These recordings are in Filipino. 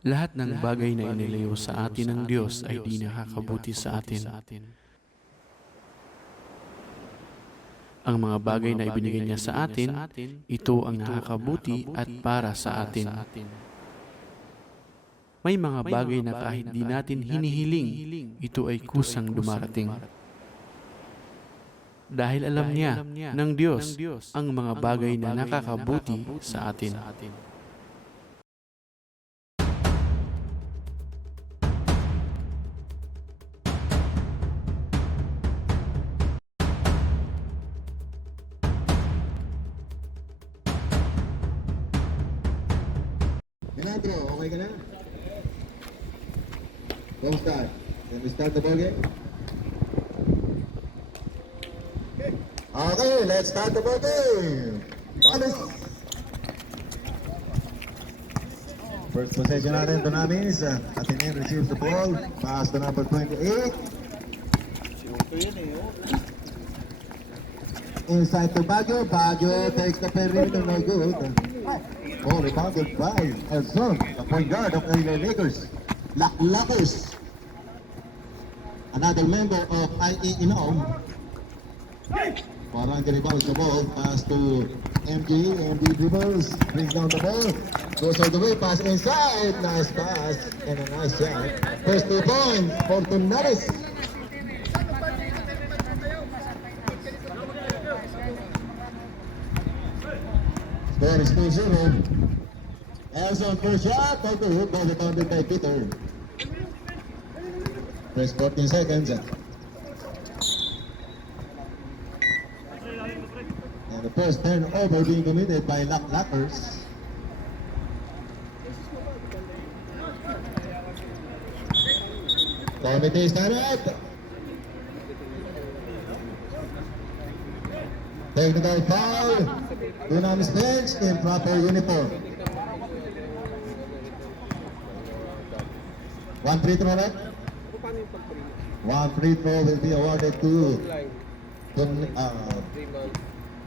Lahat ng bagay na inilayo sa atin ng Diyos ay di nakakabuti sa atin. Ang mga bagay na ibinigay niya sa atin, ito ang nakakabuti at para sa atin. May mga bagay na kahit di natin hinihiling, ito ay kusang dumarating. Dahil alam niya ng Diyos ang mga bagay na nakakabuti sa atin. Leandro, okay ka na? Go start. Can we start the ball game? Okay, let's start the ball game. First possession natin, Dunamis. Ateneo receives the ball. Pass to number 28. Inside to Baguio. Baguio takes the perimeter, no good. Oh, rebounded by Elson, the point guard of the Lakers. Lakers. Another member of IE Inom. Barangay rebounds the ball. Pass to MG. MG dribbles. Brings down the ball. Goes all the way. Pass inside. Nice pass. And a nice shot. First 2 points for Tunaris. Score is 2-0. Elson first shot. No good. Ball rebounded by Peter. First 14 seconds. And the first turnover being committed by Lakers. Committee is time out. Technical foul. Dunamis bench in proper uniform. 1 free throw left. 1 free throw will be awarded to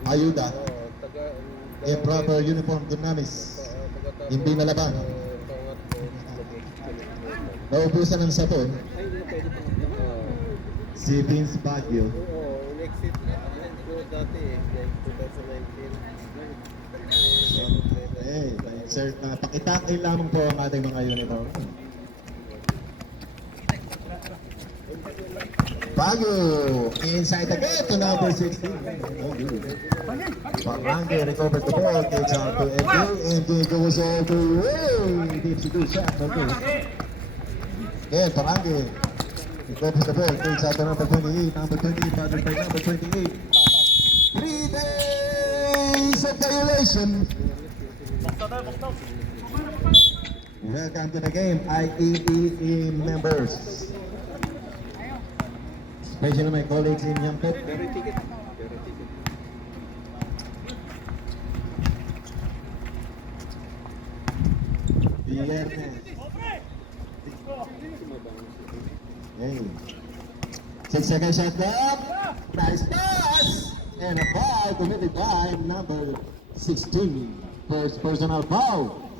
Ayuda. In proper uniform, Dunamis. Hindi nalaban. Naubusan ng sapon. Si Vince Baguio. Exit dati eh, 2019. Sir, pakitakay lamang po ang ating mga uniform. Baguio inside the gate to number 16. Barangay recovers the ball, takes out to MJ. MJ goes all the way. Deep to shot. Again, Barangay recovers the ball, takes out to number 28. Number 28, bothered by number 28. 3 days of violation. Welcome to the game, IEEE members. Especially my colleagues in Yampet. Viernes. Hey. 6 seconds shot clock. Nice pass. And a foul committed by number 16. First personal foul.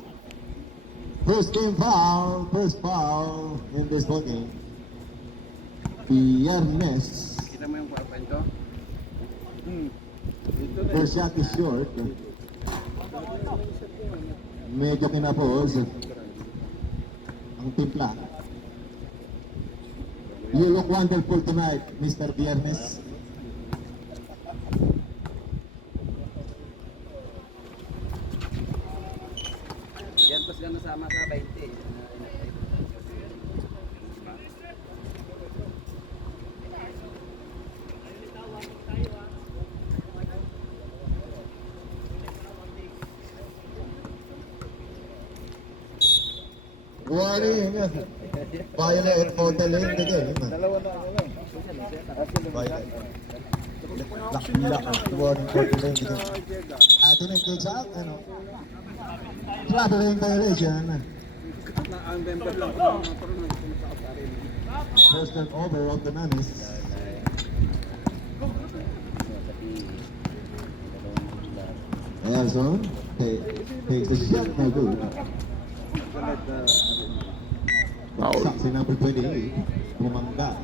First game foul. First foul in this ball game. Viernes. Kita mo yung kwento? First shot is short. Medyo kinapos ang timpla. You look wonderful tonight, Mr. Viernes. Yan pas ka nasama sa 20. Warning. Violet for the lane the game. Dalawa na lang. Violet. Warning for the lane the game. Ato na yung takes out. Traveling violation. Ang member lang ko ng motor na pinapakaparin. First turnover of the Namis. Nelson takes the shot, no good. Foul. Saksi number 28, bumangga.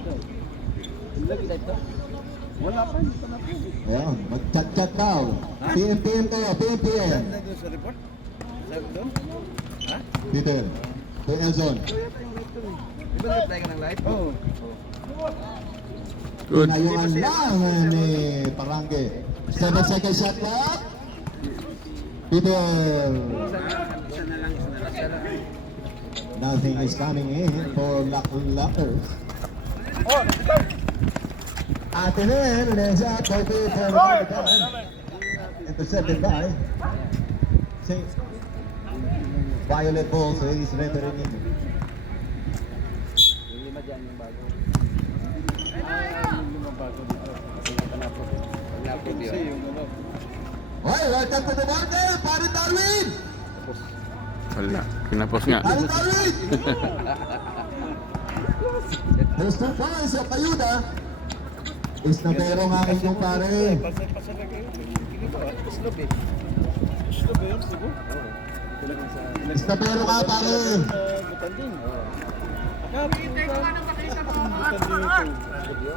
Wala pa, hindi pa na po. Ayan, mag-chat-chat daw. PMPM kayo, PMPM. Nandun sa report? Sabi doon? Ha? Peter, kay Elson. Di ba nag-apply ka ng live? Oo. Good. Pinayuan lang ni Parangge. 7 second shot clock. Peter. Isa na lang. Nothing is coming in for Lockers. Atenel, there's a total for intercepted by Saint Violet Ball, so he's referee in. Yung lima dyan yung bago. Yung lima bago dito. Kasi nakalapot. Nakalapot yun. Kasi yung ano. Hoy, welcome to the market, Pare Darwin! Tapos. Wala. Kinapos nga. Pare Darwin! There's 2 points sa Payuda. Is na pero nga inyong pare. Pasal na kayo. Hindi ko slope eh. Slope yun, siguro? Oo. Kulang sa... Is na pero nga pare. Butanding. Oo. Akari yung sa... Butanding ito.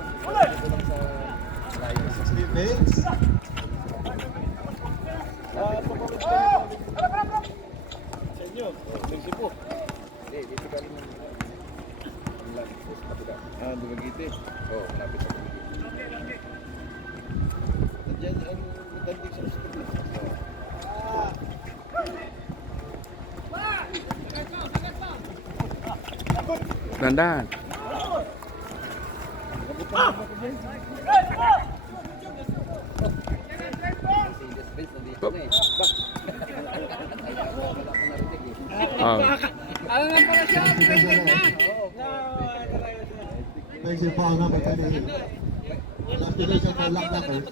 Kulang sa... Lions. 16 minutes. Pagkakit ko sa inyo. Sa po. Dito ka rin. Dumagiti. Oo, lapit sa Dumagiti. Nandiyan ang danding sa hospital. Dandan. Oh. There's your foul number 28. Substitution for Lockers.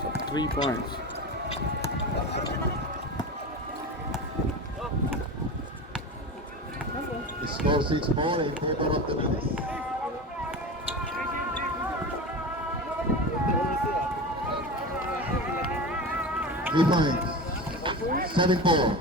So, 3 points. The score 6-4 in favor of the Nuggets. Three points. 7-4.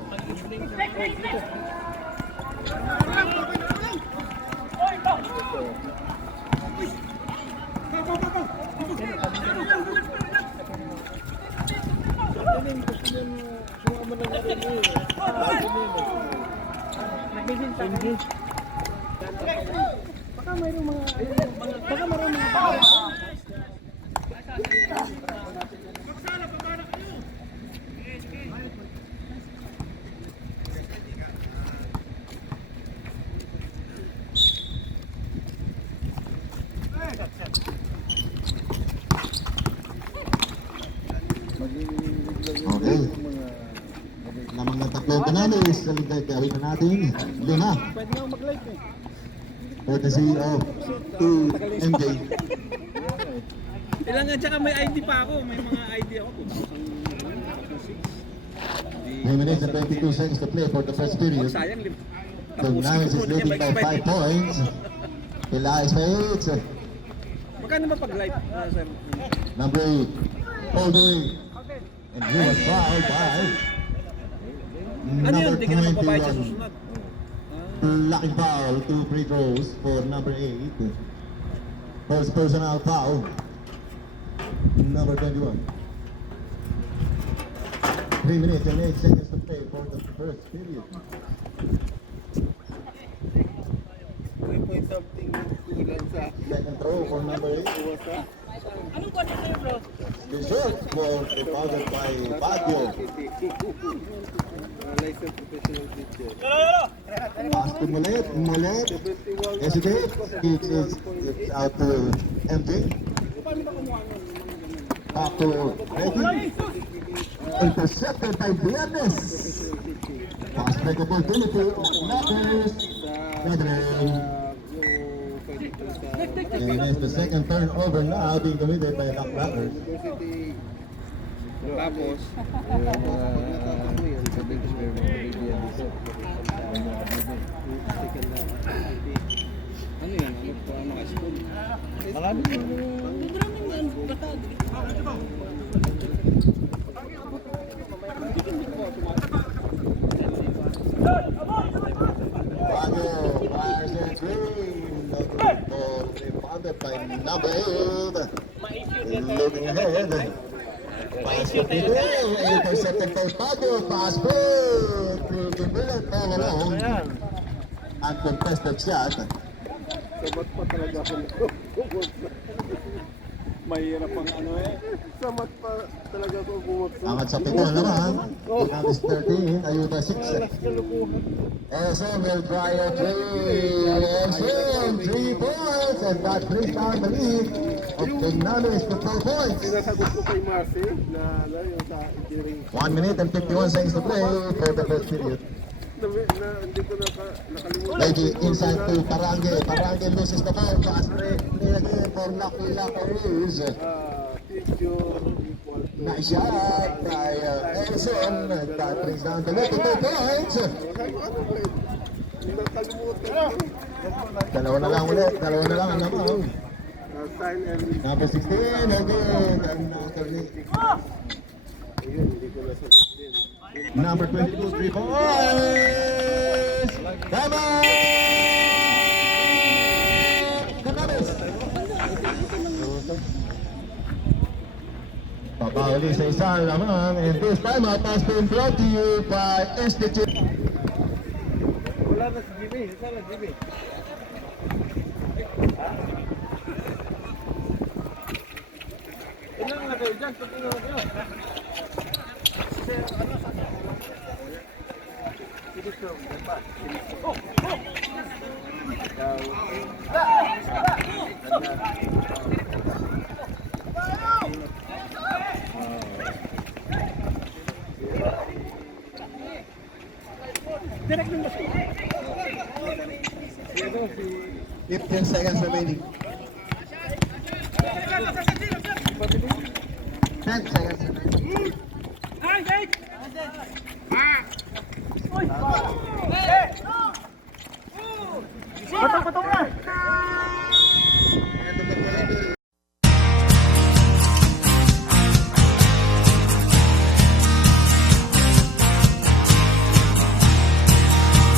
Okay. Lamang ng tatlong panalo sa ligay gawin na natin 5. Pwede nga mag-live eh. Courtesy of 2 MJ. Kailangan tsaka may ID pa ako. May mga ID ako. 3 minutes and 22 seconds to play for the first period. Sayang. So Nuggets is leading by 5 points. Elias Fates, Magkano ba pag-live? Sir? number 8, holding. And he was fouled by Ano yun? number Hindi ka na magbabayad sa 21. susunod. Lucky foul, 2 free throws for number 8. First personal foul. number 21. 3 minutes and 8 seconds to play for the first period. 3 point something kulang sa Second throw for number 8. iwas sa The short was rebounded by Baguio. licensed professional teacher. Pass to Mulet. Mulet. 71 Hesitate. It's out to MJ. Back to Reggie. Intercepted by Viernes. Pass break opportunity. Numbers. Brethren. And it's the second turnover now being committed by Doc Ratters. University. Tapos, yung sabi ko sila mga bibigyan dito. Ano yan? Mga school? Marami po. Baguio fires and green. The ball rebounded by number 8. Looking ahead. Pass to Pidel. Intercepted by Baguio. Pass play. To Bullet all along. Uncontested shot. Sabat pa talaga ako. Mahirap ang ano eh. Sabat pa talaga ako bumagsak. Angat sa pito naman. That is 13. Ayuda 6. SM will try a 3. SM 3 points. And that brings down the lead of Ignalis to 4 points. Sinasagot ko kay Marcy na yung sa engineering 1 minute and 51 seconds to play for the first period. na hindi ko nakalimutan. Maybe inside to Parangue. Parangue loses the ball. Fast break play again for Lucky Lackaroos. Picture equal to. Nice shot by Edson. That brings down the lead to 2 points. Sabi ko, ano ulit? Hindi nakalimutan. Dalawa na lang ulit. Dalawa na lang ang naman. Sign and Number 16 again. And ayun, hindi ko nasagot din. number 22, 3 points. Tama! Canaris! Papauli sa isa lamang. And this time out has been brought to you by Institute. Wala na si Jimmy. Sana Jimmy. Ilan nga kayo dyan? Pag ilan kayo? Sinisong, diba? Sinisong. Direct yung baso. Ito si 15 seconds remaining. 10 seconds remaining. Patong na!